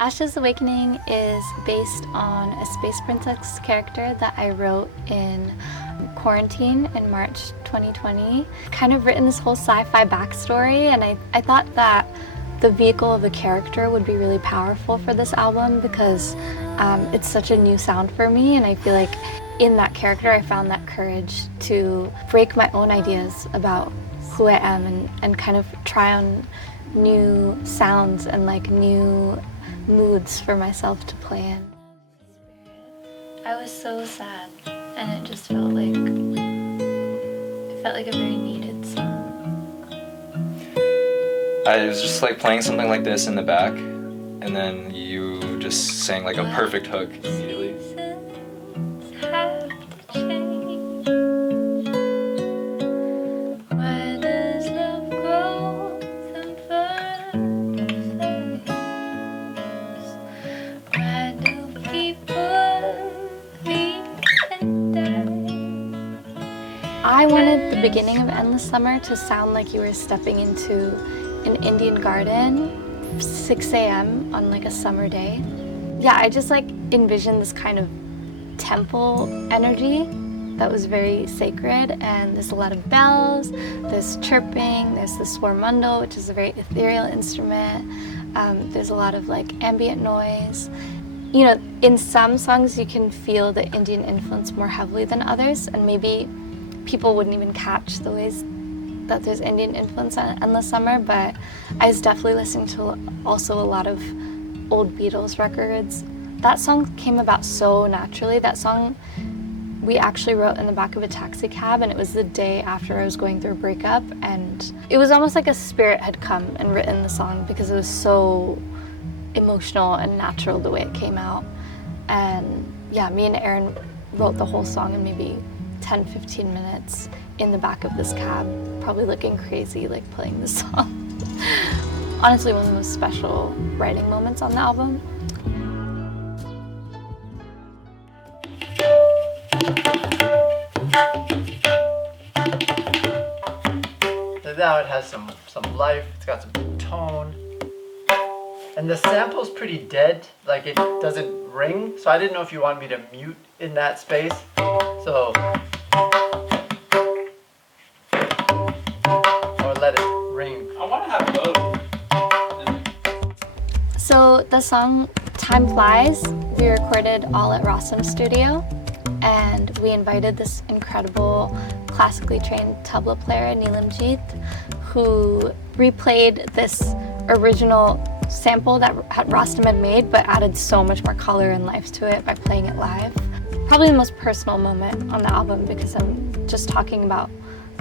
Asha's Awakening is based on a space princess character that I wrote in quarantine in March 2020. Kind of written this whole sci-fi backstory, and I thought that the vehicle of the character would be really powerful for this album because it's such a new sound for me, and I feel like in that character I found that courage to break my own ideas about who I am and kind of try on new sounds and like new moods for myself to play in. I was so sad, and it just felt like a very needed song. I was just like playing something like this in the back, and then you just sang like a perfect hook immediately. I wanted the beginning of Endless Summer to sound like you were stepping into an Indian garden, 6 a.m. on like a summer day. Yeah, I just like envisioned this kind of temple energy that was very sacred, and there's a lot of bells, there's chirping, there's the swarmundo, which is a very ethereal instrument. There's a lot of like ambient noise. You know, in some songs you can feel the Indian influence more heavily than others, and maybe people wouldn't even catch the ways that there's Indian influence on Endless Summer, but I was definitely listening to also a lot of old Beatles records. That song came about so naturally. That song we actually wrote in the back of a taxi cab, and it was the day after I was going through a breakup, and it was almost like a spirit had come and written the song because it was so emotional and natural the way it came out. And yeah, me and Aaron wrote the whole song in maybe 10-15 minutes in the back of this cab, probably looking crazy like playing this song. Honestly, one of the most special writing moments on the album. So now it has some life, it's got some tone. And the sample's pretty dead, like it doesn't ring, so I didn't know if you wanted me to mute in that space. So, or let it ring. I want to have both. So the song Time Flies, we recorded all at Rossum's studio, and we invited this incredible classically trained tabla player, Neelamjeet, who replayed this original sample that Rostam had made, but added so much more color and life to it by playing it live. Probably the most personal moment on the album because I'm just talking about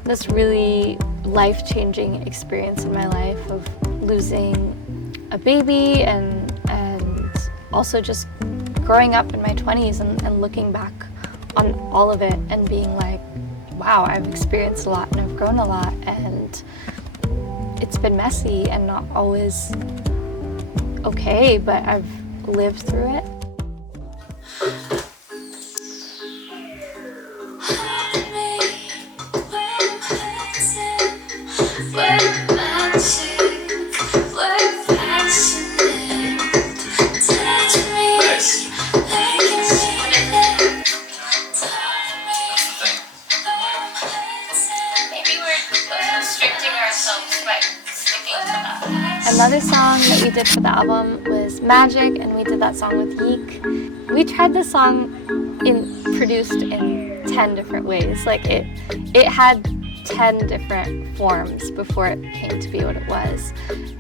this really life-changing experience in my life of losing a baby and also just growing up in my 20s and looking back on all of it and being like, wow, I've experienced a lot and I've grown a lot, and it's been messy and not always okay, but I've lived through it. Another song that we did for the album was Magic, and we did that song with Yeek. We tried this song produced in 10 different ways. Like it had 10 different forms before it came to be what it was.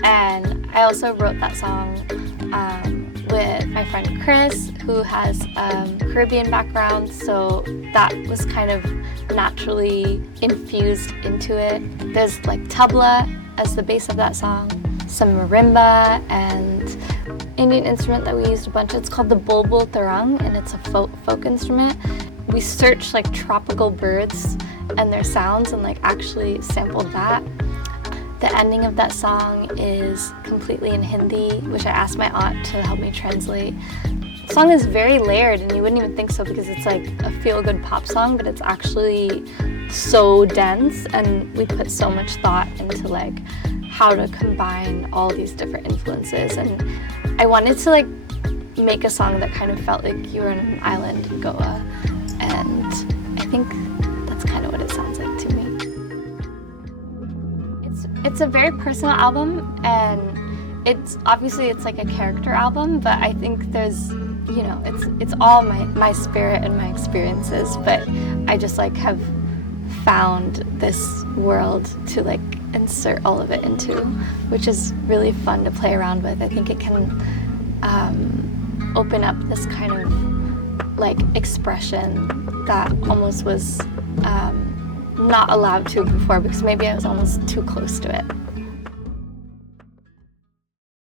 And I also wrote that song with my friend Chris, who has Caribbean background, so that was kind of naturally infused into it. There's like tabla as the base of that song, some marimba, and Indian instrument that we used a bunch. It's called the bulbul tarang, and it's a folk instrument. We searched like tropical birds and their sounds and like actually sampled that. The ending of that song is completely in Hindi, which I asked my aunt to help me translate. The song is very layered, and you wouldn't even think so because it's like a feel-good pop song, but it's actually so dense, and we put so much thought into like how to combine all these different influences, and I wanted to like make a song that kind of felt like you were on an island in Goa, and I think that's kind of what it sounds like to me. It's a very personal album, and it's like a character album, but I think there's, you know, it's all my spirit and my experiences, but I just like have found this world to like insert all of it into, which is really fun to play around with. I think it can open up this kind of like expression that almost was not allowed to before, because maybe I was almost too close to it.